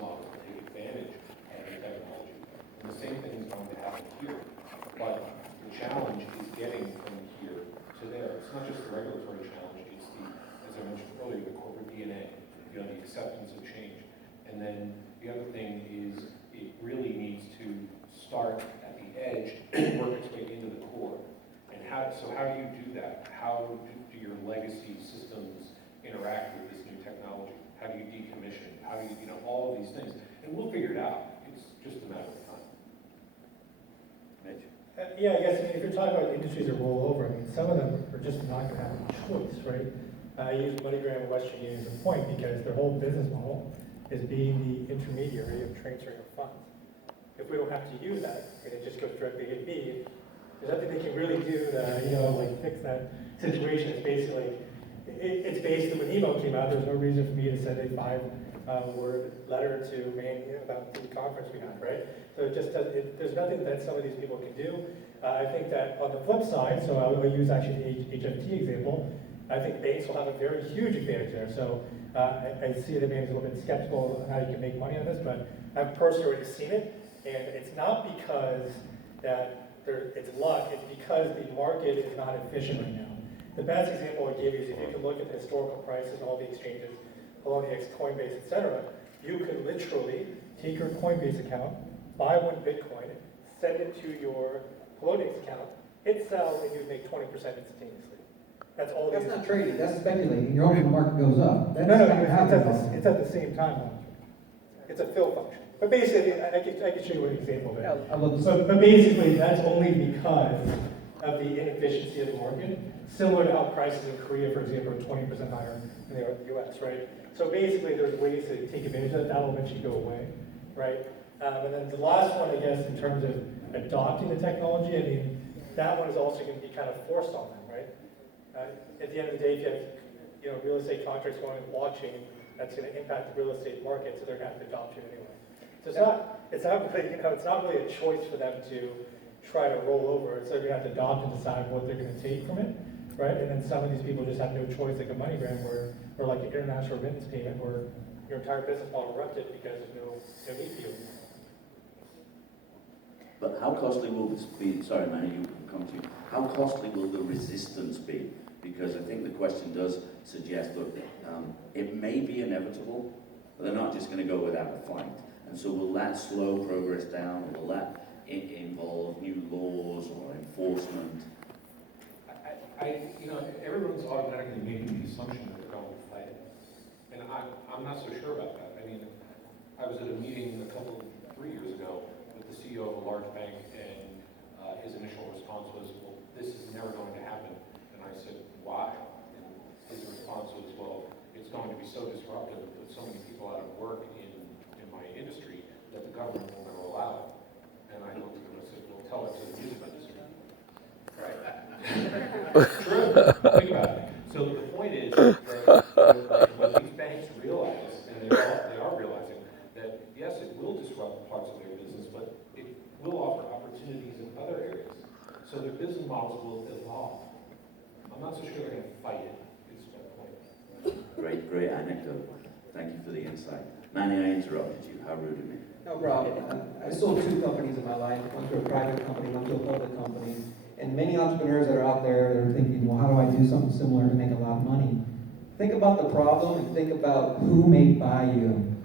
models to take advantage of the technology. And the same thing is going to happen here. But the challenge is getting from here to there. It's not just the regulatory challenge, it's the, as I mentioned earlier, the corporate DNA, the acceptance of change. And then the other thing is it really needs to start at the edge and work its way into the core. And how do you do that? How do your legacy systems interact with this new technology? How do you decommission? How do you, all of these things? And we'll figure it out. It's just a matter of time. Mitch? Yeah, I guess if you're talking about industries that roll over, some of them are just not going to have a choice, right? I use MoneyGram and Western Union as a point because their whole business model is being the intermediary of transferring of funds. If we don't have to use that, and it just goes directly to B, there's nothing they can really do to, fix that situation. It's basically, it's basically when email came out, there was no reason for me to send a 5-word letter to Manny about the conference we had, right? So it just does, there's nothing that some of these people can do. I think that on the flip side, so I'll use actually the HFT example, I think banks will have a very huge advantage there. So I see that maybe a little bit skeptical on how you can make money on this, but I've personally already seen it, and it's not because that it's luck, it's because the market is not efficient right now. The best example I gave you is if you can look at the historical prices and all the exchanges, along the Coinbase, etc., you could literally take your Coinbase account, buy 1 Bitcoin, send it to your Poloniex account, hit sell, and you'd make 20% instantaneously. That's all. That's not trading, that's speculating. You're hoping the market goes up. That's No, not happening. it's at the same time. It's a fill function. But basically, I can show you an example of it. I love this. But basically, that's only because of the inefficiency of the market, similar to how prices in Korea, for example, are 20% higher than they are in the US, right? So basically, there's ways to take advantage of that. That will eventually go away, right? And then the last one, I guess, in terms of adopting the technology, that one is also going to be kind of forced on them, right? At the end of the day, if you have real estate contracts going on blockchain, that's going to impact the real estate market, so they're going to have to adopt you anyway. So it's not really a choice for them to try to roll over. So they're going to have to adopt and decide what they're going to take from it, right? And then some of these people just have no choice, like a MoneyGram or like an international remittance payment, where your entire business model erupted because there's no need for you. But how costly will this be? Sorry, Manny, you can come to you. How costly will the resistance be? Because I think the question does suggest, look, it may be inevitable, but they're not just going to go without a fight. And so will that slow progress down, or will that involve new laws or enforcement? Everyone's automatically making the assumption that they're going to fight it. And I'm not so sure about that. I was at a meeting 3 years ago with the CEO of a large bank, and his initial response was, well, this is never going to happen. And I said, why? And his response was, well, it's going to be so disruptive and put so many people out of work in my industry that the government will never allow it. And I looked at him and said, well, tell it to the music industry. Right? True. Think about it. So the point is that what these banks realize, and they are realizing, that yes, it will disrupt parts of their business, but it will offer opportunities in other areas. So their business models will evolve. I'm not so sure they're going to fight it, is my point. Great anecdote. Thank you for the insight. Manny, I interrupted you. How rude of me. No problem. I sold 2 companies in my life, one to a private company, one to a public company. And many entrepreneurs that are out there, they're thinking, well, how do I do something similar to make a lot of money? Think about the problem and think about who may buy you.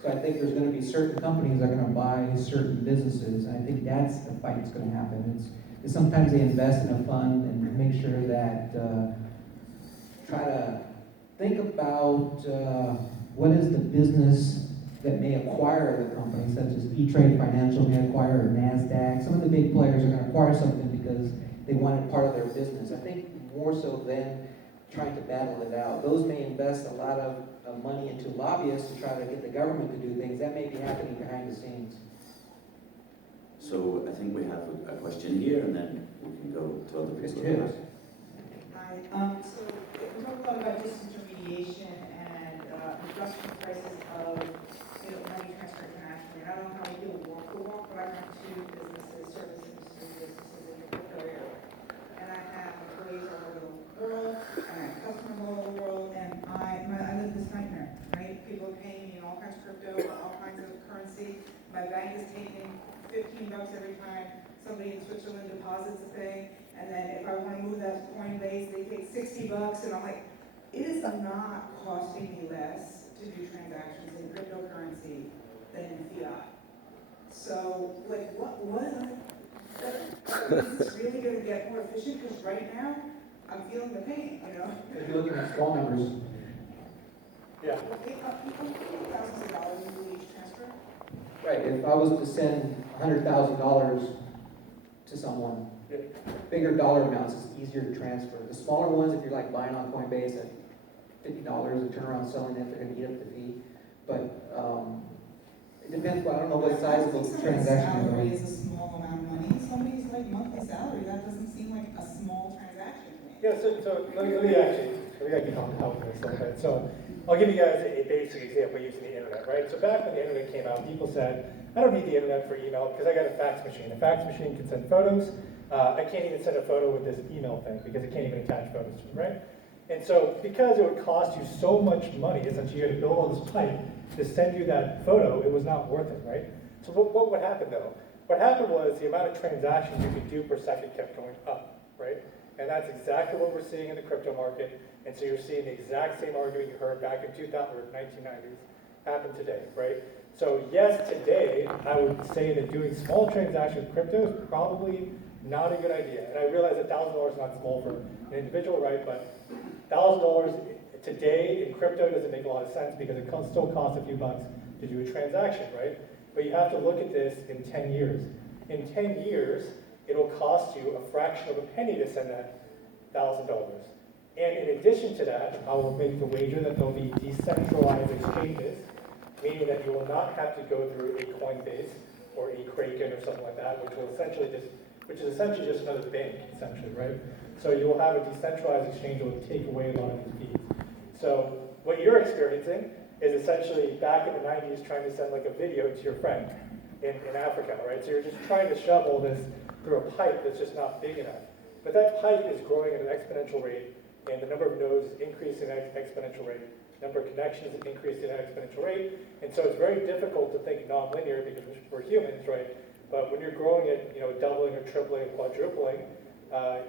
So I think there's going to be certain companies that are going to buy certain businesses, and I think that's the fight that's going to happen. It's sometimes they invest in a fund and make sure that, try to think about what is the business that may acquire the company, such as E-Trade Financial may acquire, or NASDAQ. Some of the big players are going to acquire something because they want it part of their business. I think more so than trying to battle it out. Those may invest a lot of money into lobbyists to try to get the government to do things. That may be happening behind the scenes. So I think we have a question here, and then we can go to other people. Yes. Hi. So we talked a lot about disintermediation and reduction prices of money transfer internationally. I don't know how you do walk the walk, but I run 2 businesses, service industry businesses in the crypto area. And I have employees all over the world, and I have customers all over the world, and I live this nightmare, right? People are paying me in all kinds of crypto, cryptocurrency. My bank is taking $15 every time somebody in Switzerland deposits a thing. And then if I want to move that to Coinbase, they take $60. And I'm like, it is not costing me less to do transactions in cryptocurrency than in fiat. So, like, is this really going to get more efficient? Because right now, I'm feeling the pain, you know? If you're looking at small numbers, Yeah. Thousands of dollars in each transfer. right, if I was to send $100,000 to someone, Yeah. bigger dollar amounts is easier to transfer. The smaller ones, if you're like buying on Coinbase at $50 and turn around selling it, they're gonna eat up the fee. But, it depends, I don't know what size of the transaction you're Salary doing. is a small amount of money. Somebody's like monthly salary, that doesn't seem like a small transaction to me. Yeah, so let me actually help this a little bit. So I'll give you guys a basic example using the internet, right? So back when the internet came out, people said, I don't need the internet for email because I got a fax machine. A fax machine can send photos. I can't even send a photo with this email thing because it can't even attach photos to it, right? And so because it would cost you so much money, essentially you had to build all this pipe to send you that photo, it was not worth it, right? So what would happen though? What happened was the amount of transactions you could do per second kept going up, right? And that's exactly what we're seeing in the crypto market. And so you're seeing the exact same argument you heard back in 2000 or 1990s happen today, right? So yes, today, I would say that doing small transactions with crypto is probably not a good idea. And I realize $1,000 is not small for an individual, right? But $1,000 today in crypto doesn't make a lot of sense because it still costs a few bucks to do a transaction, right? But you have to look at this in 10 years. In 10 years, it'll cost you a fraction of a penny to send that $1,000. And in addition to that, I will make the wager that there'll be decentralized exchanges, meaning that you will not have to go through a Coinbase or a Kraken or something like that, which is essentially just another bank, essentially, right? So you will have a decentralized exchange that will take away a lot of these fees. So what you're experiencing is essentially back in the 90s trying to send like a video to your friend in Africa, right? So you're just trying to shove all this through a pipe that's just not big enough. But that pipe is growing at an exponential rate, and the number of nodes is increasing at an exponential rate. Number of connections is increasing at an exponential rate. And so it's very difficult to think nonlinear because we're humans, right? But when you're growing it, doubling or tripling or quadrupling,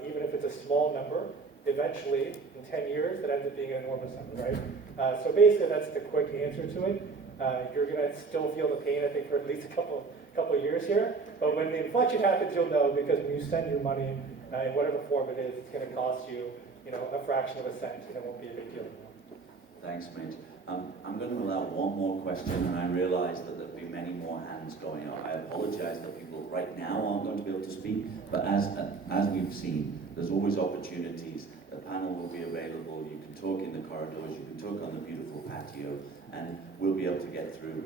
even if it's a small number, eventually, in 10 years, that ends up being an enormous number, right? So basically, that's the quick answer to it. You're gonna still feel the pain, I think, for at least a couple of years here. But when the inflection happens, you'll know, because when you send your money in whatever form it is, it's gonna cost you, a fraction of a cent, and it won't be a big deal. Thanks, Mitch. I'm going to allow one more question, and I realize that there'll be many more hands going up. I apologize that people right now aren't going to be able to speak, but as we've seen, there's always opportunities. The panel will be available. You can talk in the corridors. You can talk on the beautiful patio, and we'll be able to get through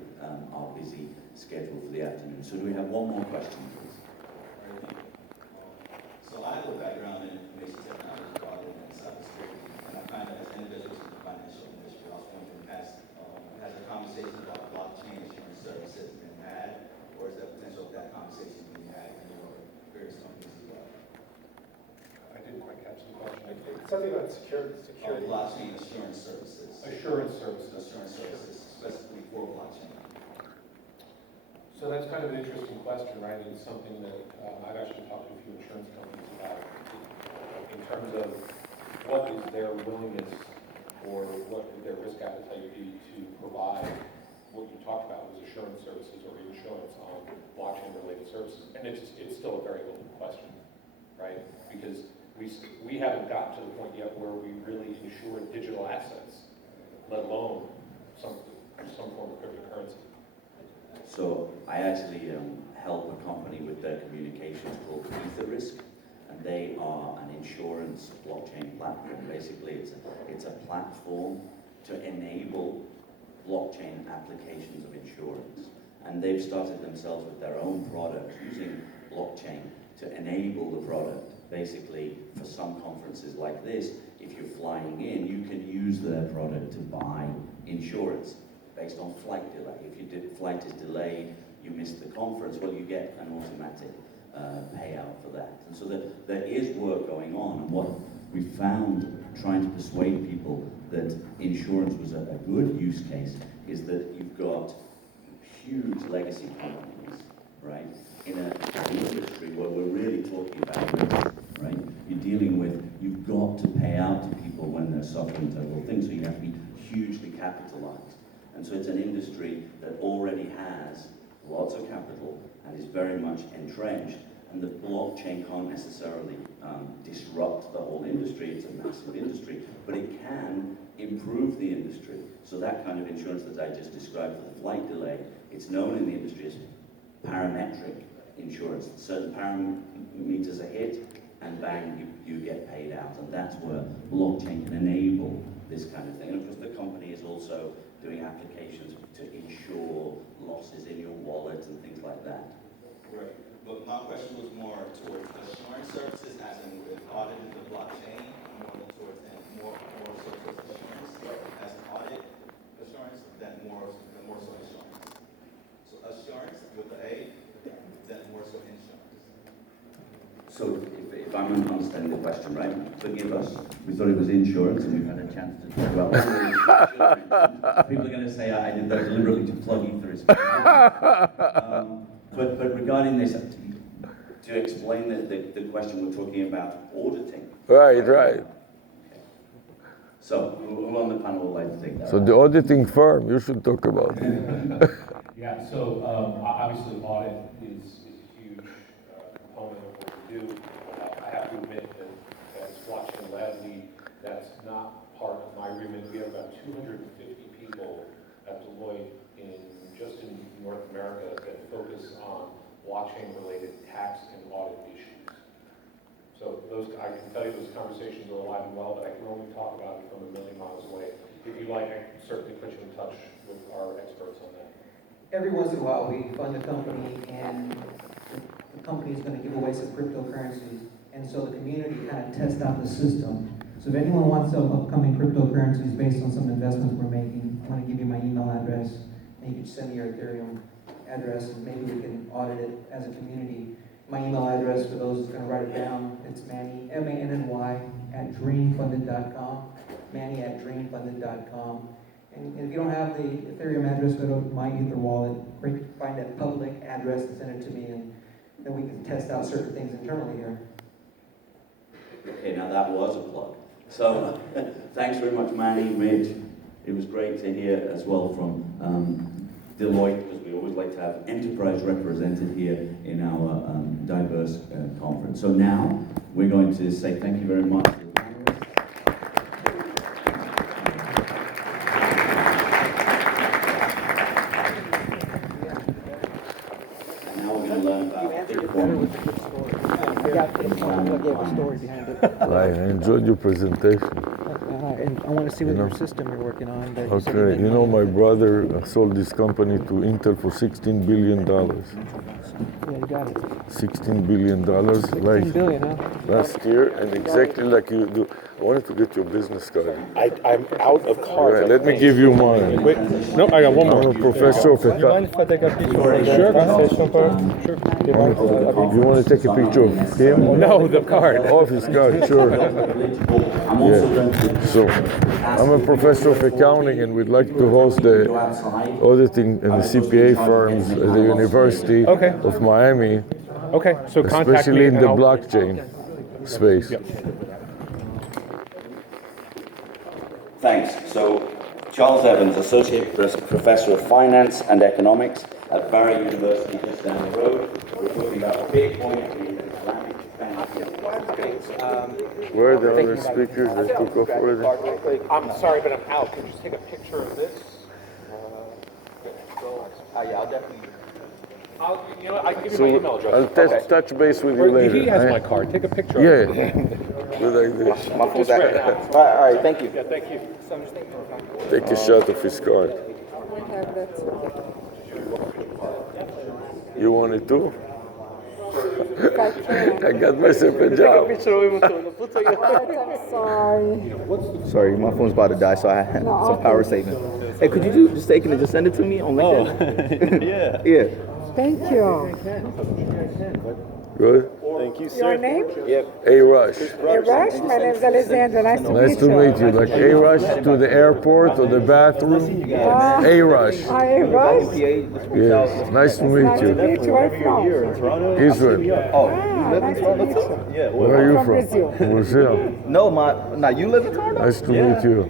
our busy schedule for the afternoon. So do we have one more question, please? So I have a background in information technology, quality, and cybersecurity, and I find that as individuals in the financial industry, I was wondering, has a conversation about blockchain insurance services been had, or is there potential of that conversation being had in your various companies as well? I didn't quite catch the question. It's something about security. Blockchain insurance services. Assurance services. Assurance services, specifically for blockchain. So that's kind of an interesting question, right? And it's something that I've actually talked to a few insurance companies about in terms of what is their willingness or what would their risk appetite be to provide what you talked about was assurance services or insurance on blockchain-related services. And it's still a very open question, right? Because we haven't gotten to the point yet where we really insure digital assets, let alone some form of cryptocurrency. So I actually help a company with their communications called EtherRisk, and they are an insurance blockchain platform. Basically, it's a platform to enable blockchain applications of insurance. And they've started themselves with their own product using blockchain to enable the product. Basically, for some conferences like this, if you're flying in, you can use their product to buy insurance based on flight delay. If your flight is delayed, you miss the conference, well, you get an automatic payout for that. And so there is work going on. And what we found trying to persuade people that insurance was a good use case is that you've got huge legacy companies, right? In an industry where we're really talking about risk, right? You're dealing with, you've got to pay out to people when they're suffering terrible things, so you have to be hugely capitalized. And so it's an industry that already has lots of capital and is very much entrenched, and the blockchain can't necessarily disrupt the whole industry. It's a massive industry, but it can improve the industry. So that kind of insurance that I just described for the flight delay, it's known in the industry as parametric insurance. Certain parameters are hit, and bang, you get paid out. And that's where blockchain can enable this kind of thing. And of course, the company is also doing applications to insure losses in your wallet and things like that. Right, but my question was more towards assurance services, as in with auditing the blockchain, more towards more so towards assurance, as audit assurance, than more so insurance. So assurance with the A, then more so insurance. So if I'm understanding the question right, forgive us. We thought it was insurance, and we've had a chance to talk about insurance. People are going to say I did that deliberately to plug Ether. But regarding this, to explain the question, we're talking about auditing. Right. So who on the panel would like to take that? So the auditing firm, you should talk about it. Yeah, so obviously audit is a huge component of what we do. I have to admit that as Blockchain Lab lead, that's not part of my remit. We have about 250 people at Deloitte just in North America that focus on blockchain-related tax and audit issues. So I can tell you those conversations are alive and well, but I can only talk about it from a million miles away. If you like, I can certainly put you in touch with our experts on that. Every once in a while, we fund a company, and the company is going to give away some cryptocurrencies. And so the community kind of tests out the system. So if anyone wants some upcoming cryptocurrencies based on some investments we're making, I want to give you my email address, and you can send me your Ethereum address, and maybe we can audit it as a community. My email address, for those who's going to write it down, it's Manny, M-A-N-N-Y, @dreamfunded.com, Manny@dreamfunded.com. And if you don't have the Ethereum address, go to my Ether wallet, find that public address and send it to me, and then we can test out certain things internally here. Okay, now that was a plug. So thanks very much, Manny, Rich. It was great to hear as well from Deloitte, because we always like to have enterprise represented here in our diverse conference. So now we're going to say thank you very much. And now we're going to learn about Bitcoin. a story behind it. I enjoyed your presentation. And I want to see what your system you're working on. That Okay, you know, my brother sold this company to Intel for $16 billion. Yeah, you got it. $16 billion, 16 like billion, huh? last year, and exactly like you do. I wanted to get your business card. I'm out of All cards. right, let me give you mine. Wait, no, I got one I'm more. a professor of accounting. if I take a picture? Sure, sure. You want to take a picture of him? No, the card. Of his card, sure. I'm also going to So, I'm a professor of accounting, and we'd like to host the go outside. auditing and the CPA firms at the University Okay. of Miami, Okay, so contact especially me in and the I'll- blockchain space. Yep. Thanks. So, Charles Evans, Associate Professor of Finance and Economics at Barry University just down the road. We're talking about Bitcoin and Islamic banking. Where are the other speakers that took off already? I'm sorry, but I'm out. Can you just take a picture of this? Yeah, I'll definitely. You know what, I can give you my email address. I'll touch base with you later. He has eh? my card. Take a picture of Yeah, it. good idea. My phone's Just right now. All right, thank you. Yeah, thank you. Take a shot of his card. You want it too? I got myself a job. I'm sorry. Sorry, my phone's about to die, so I had some power saving. Hey, could you just take it and just send it to me on LinkedIn? Yeah. Yeah. Thank you. Good? Thank you, Your name? A Rush. Hey, Rush. My name is Alexandra. Nice to Nice meet to you. meet you. Like A Rush to the airport or the bathroom. A Rush. Hi, Rush. Yes. Nice to meet Nice to you. meet you. Where are you from? Israel. Ah, nice to meet you. Where are you From from? Brazil. Brazil. No, now you live in Toronto? Nice to meet you.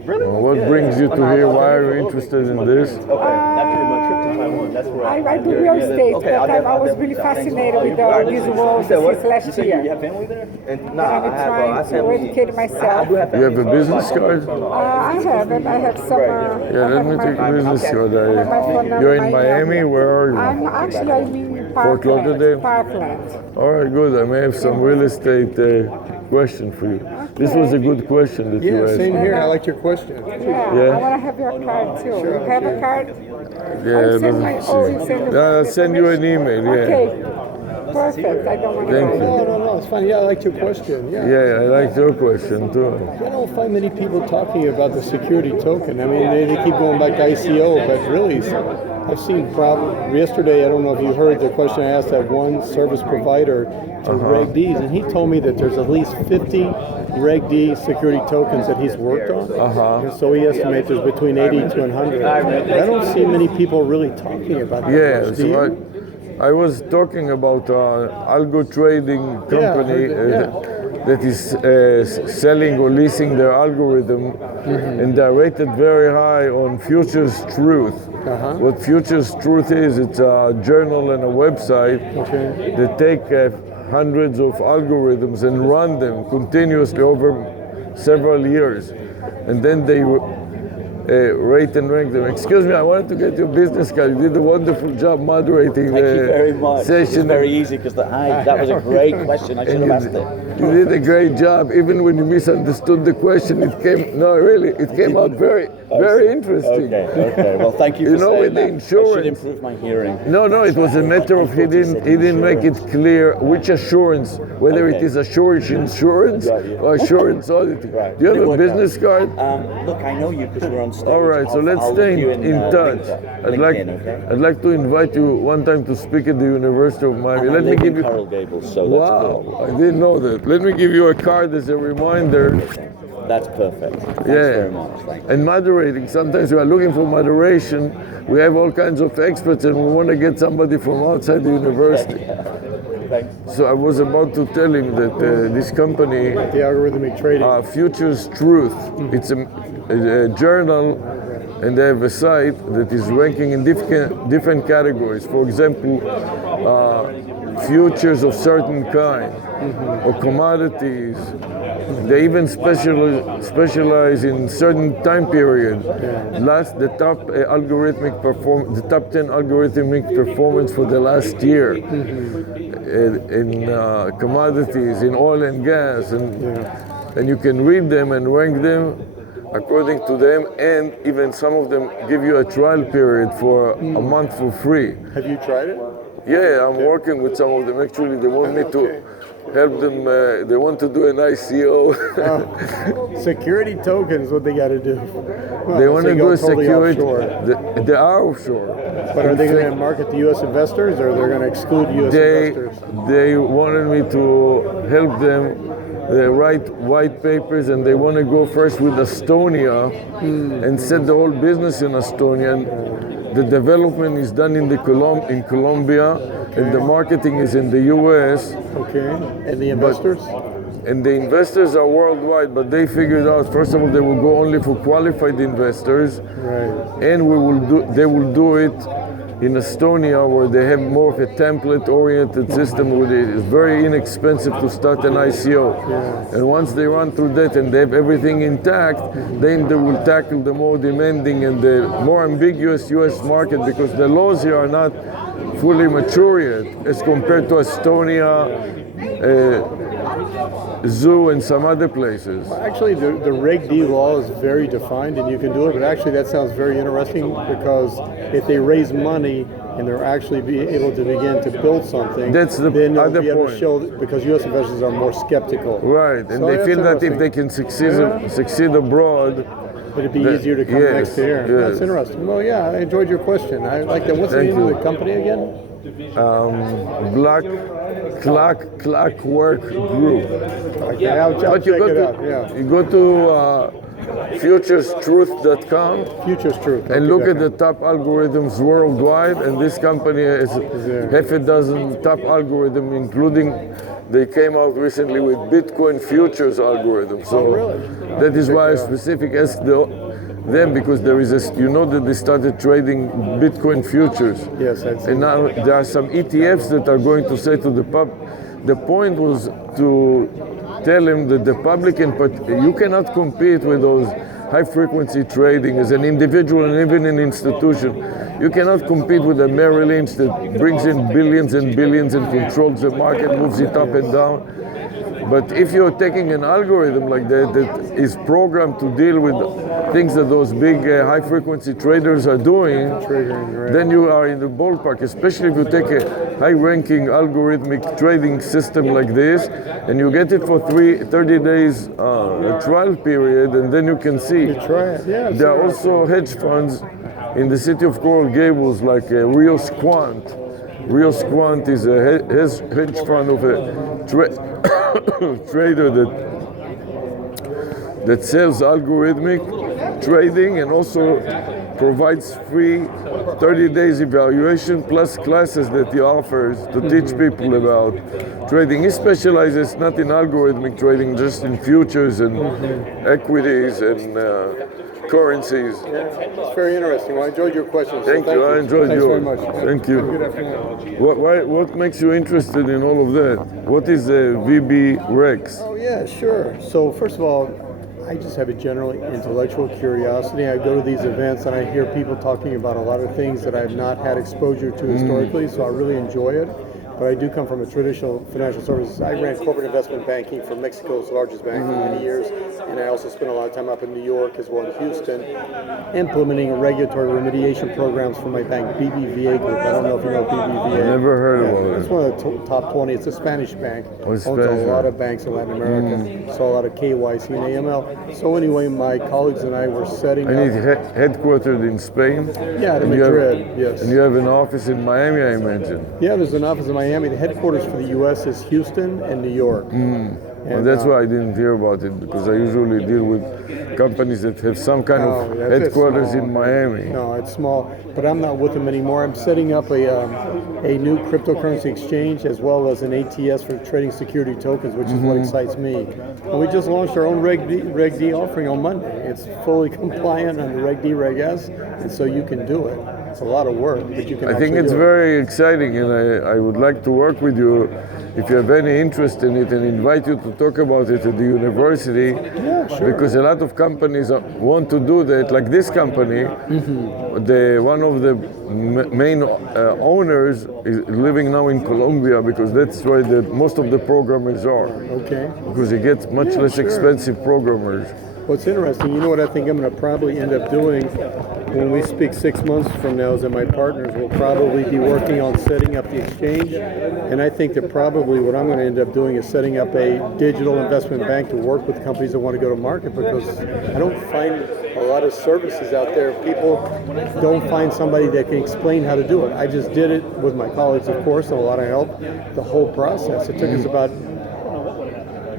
What brings you to here? Why are you interested in this? I do real estate, but I was really fascinated with these roles since last year. You have family there? And, And I'm trying to educate myself. You have a business card? I have it. I have some. Yeah, let me take a business card. I have my phone number, You're in my Miami? email. Where are you? I'm in Fort Lauderdale? Parkland. All right, good. I may have some real estate question for you. This was a good question that you Yeah, asked. same here. I liked your question. Yeah, Yeah. I want to have your card too. You have a card? Yeah, you send let's my- oh, see. you send the- Yeah, I'll send you an email. Yeah. Okay, perfect. I don't want to Thank go. you. No, it's fine. Yeah, I liked your question. Yeah. Yeah, I like your question too. I don't find many people talking about the security token. I mean, they keep going back to ICO, but really, I've seen problems. Yesterday, I don't know if you heard the question I asked that one service provider to Reg Ds, and he told me that there's at least 50 Reg D security tokens that he's worked on. And so he estimates there's between 80 to 100. I don't see many people really talking about that. Yeah, much. so Do you? I was talking about algo trading company that is selling or leasing their algorithm, and they're rated very high on Futures Truth. What Futures Truth is, it's a journal and a website that take hundreds of algorithms and run them continuously over several years, and then they rate and rank them. Excuse me, I wanted to get your business card. You did a wonderful job moderating Thank you very the much. session. It's very easy because that was a great question. I should have asked it. You did a great job. Even when you misunderstood the question, it came out very interesting. Okay. Well, thank you. You For know, saying with the that. I insurance. should improve my hearing. No, it was a matter of he didn't make it clear which assurance, whether it is assurance insurance or assurance auditing. Right. Do you have It a worked business card? Look, I know you because we're on stage. All right, so let's I'll stay link you in touch. LinkedIn, okay? I'd like to invite you one time to speak at the University of Miami. And I Let me live give in you. Coral Gables, so that's Wow, I didn't know that. Let me give you a card as a reminder. good. That's perfect. Thanks Yeah. very much. Thank you. And moderating. Sometimes we are looking for moderation. We have all kinds of experts, and we want to get somebody from outside the university. Thanks. So I was about to tell him that this company, The algorithmic trading. Futures Truth, it's a journal, and they have a site that is ranking in different categories. For example, futures of certain kind, or commodities. They even specialize in certain time period. The top 10 algorithmic performance for the last year in commodities, in oil and gas, and you can read them and rank them according to them, and even some of them give you a trial period for a month for free. Have you tried it? Yeah, I'm working with some of them. Actually, they want me to help them. They want to do an ICO. Security tokens, what they got to do? Well, They want to go do a totally security. offshore. They are offshore. But are they going to market to U.S. investors, or they're going to exclude U.S. investors? They wanted me to help them write white papers, and they want to go first with Estonia and set the whole business in Estonia. And the development is done in Colombia, and the marketing is in the U.S. Okay, and the investors? And the investors are worldwide, but they figured out, first of all, they will go only for qualified investors, Right. and they will do it in Estonia, where they have more of a template-oriented system, where it is very inexpensive to start an ICO. And once they run through that and they have everything intact, then they will tackle the more demanding and the more ambiguous U.S. market, because the laws here are not fully mature yet, as compared to Estonia, Zoo, and some other places. Actually, the Reg D law is very defined, and you can do it, but actually that sounds very interesting, because if they raise money and they're actually able to begin to build something, That's the then they'll other be able to point. show, because U.S. investors are more skeptical. Right, and So they that's feel that if interesting. they can succeed abroad, It'd be easier to come next to here. Yes. That's interesting. Well, yeah, I enjoyed your question. I like that. What's the name of the company again? Clockwork Group. Okay, I'll check it out. Yeah. You go to futurestruth.com Futures Truth. and look at the top algorithms worldwide, and this company has half a dozen top algorithms, including they came out recently with Bitcoin futures algorithm. So that is why I specifically asked them, because there is that they started trading Bitcoin futures. Yes, I've seen And now there are some ETFs that are going to say to the pub. The point was to tell him that the public, you cannot compete with those high-frequency trading as an individual and even an institution. You cannot compete with a Merrill Lynch that brings in billions and billions and controls the market, moves it up and down. But if you're taking an algorithm like that is programmed to deal with things that those big high-frequency traders are doing, then you are in the ballpark, especially if you take a high-ranking algorithmic trading system like this, and you get it for 30 days trial period, and then you can see. There are also hedge funds in the city of Coral Gables, like Rios Quant. Rios Quant is a hedge fund of a trader that sells algorithmic trading and also provides free 30 days evaluation plus classes that he offers to teach people about trading. He specializes not in algorithmic trading, just in futures and equities and currencies. It's very interesting. Well, I enjoyed your questions. Thank you. I enjoyed yours. Thanks very much. Thank you. Good afternoon. What makes you interested in all of that? What is a VB Rex? Oh, yeah, sure. So, first of all, I just have a general intellectual curiosity. I go to these events and I hear people talking about a lot of things that I've not had exposure to historically, so I really enjoy it. But I do come from a traditional financial services. I ran corporate investment banking for Mexico's largest bank for many years, and I also spent a lot of time up in New York as well in Houston, implementing regulatory remediation programs for my bank, BBVA Group. I don't know if you know BBVA. Never heard about it. It's one of the top 20. It's a Spanish bank. Owns Spanish. a lot of banks in Latin America. So a lot of KYC and AML. So anyway, my colleagues and I were setting And it's up. headquartered in Spain? Yeah, in Madrid, yes. And you have an office in Miami, I imagine? Yeah, there's an office in Miami. The headquarters for the U.S. is Houston and New York. Well, that's why I didn't hear about it, because I usually deal with companies that have some kind of headquarters in Miami. No, it's small, but I'm not with them anymore. I'm setting up a new cryptocurrency exchange as well as an ATS for trading security tokens, which is what excites me. And we just launched our own Reg D offering on Monday. It's fully compliant under Reg D, Reg S, and so you can do it. It's a lot of work, but you can I think it's very exciting, and I would like to work with you if you have any interest in it and invite you to talk about it at the university. Yeah, sure. Because a lot of companies want to do that, like this company. One of the main owners is living now in Colombia, because that's where most of the programmers are. Okay. Because you get much less expensive programmers. What's interesting, you know what I think I'm going to probably end up doing when we speak 6 months from now is that my partners will probably be working on setting up the exchange. And I think that probably what I'm going to end up doing is setting up a digital investment bank to work with companies that want to go to market, because I don't find a lot of services out there. People don't find somebody that can explain how to do it. I just did it with my colleagues, of course, and a lot of help. The whole process. It took us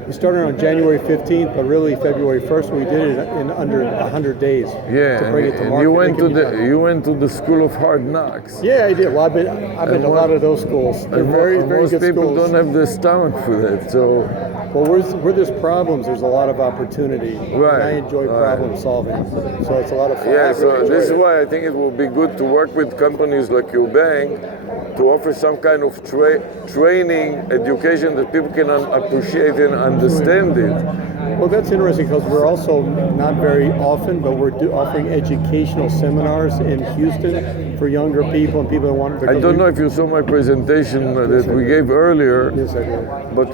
we started on January 15th, but really February 1st, we did it in under 100 days to bring it to market. You went to the School of Hard Knocks. Yeah, I did. Well, I've been to a lot of those schools. They're very good schools. Most people don't have the stomach for that, so. Well, where there's problems, there's a lot of opportunity. Right. And I enjoy problem solving, so it's a lot of fun. Yeah, so this is why I think it will be good to work with companies like your bank to offer some kind of training, education that people can appreciate and understand it. Well, that's interesting, because we're also not very often, but we're offering educational seminars in Houston for younger people and people that want to. I don't know if you saw my presentation that we gave earlier. Yes, I did. But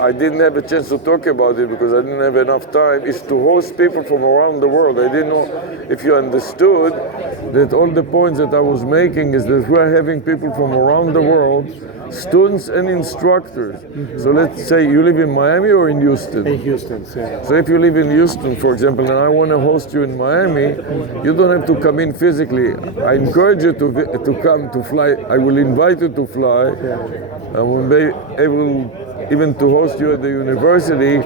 I didn't have a chance to talk about it because I didn't have enough time, is to host people from around the world. I didn't know if you understood that all the points that I was making is that we're having people from around the world, students and instructors. So let's say you live in Miami or in Houston? In Houston, yeah. So if you live in Houston, for example, and I want to host you in Miami, you don't have to come in physically. I encourage you to come to fly. I will invite you to fly. I will be able even to host you at the university.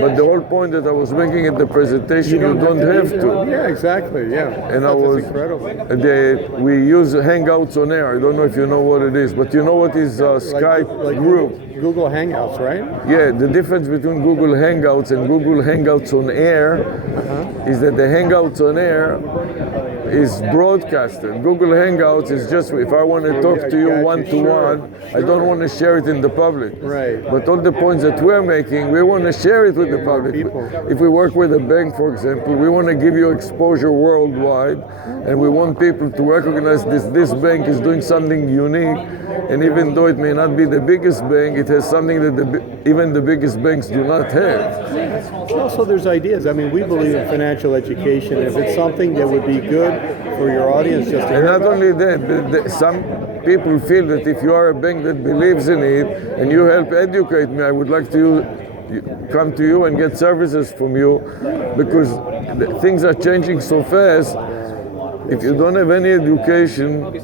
But the whole point that I was making at the presentation, you don't have to. Yeah, exactly. Yeah. And That's incredible. we use Hangouts on Air. I don't know if you know what it is, but you know what is Skype group? Google Hangouts, right? Yeah, the difference between Google Hangouts and Google Hangouts on Air is that the Hangouts on Air is broadcasted. Google Hangouts is just, if I want to talk to you one-to-one, I don't want to share it in the public. Right. But all the points that we're making, we want to share it with the public. If we work with a bank, for example, we want to give you exposure worldwide, and we want people to recognize this bank is doing something unique, and even though it may not be the biggest bank, it has something that even the biggest banks do not have. Also, there's ideas. I mean, we believe in financial education. If it's something that would be good for your audience, just to and not only that, but some people feel that if you are a bank that believes in it and you help educate me, I would like to come to you and get services from you, because things are changing so fast. If you don't have any education,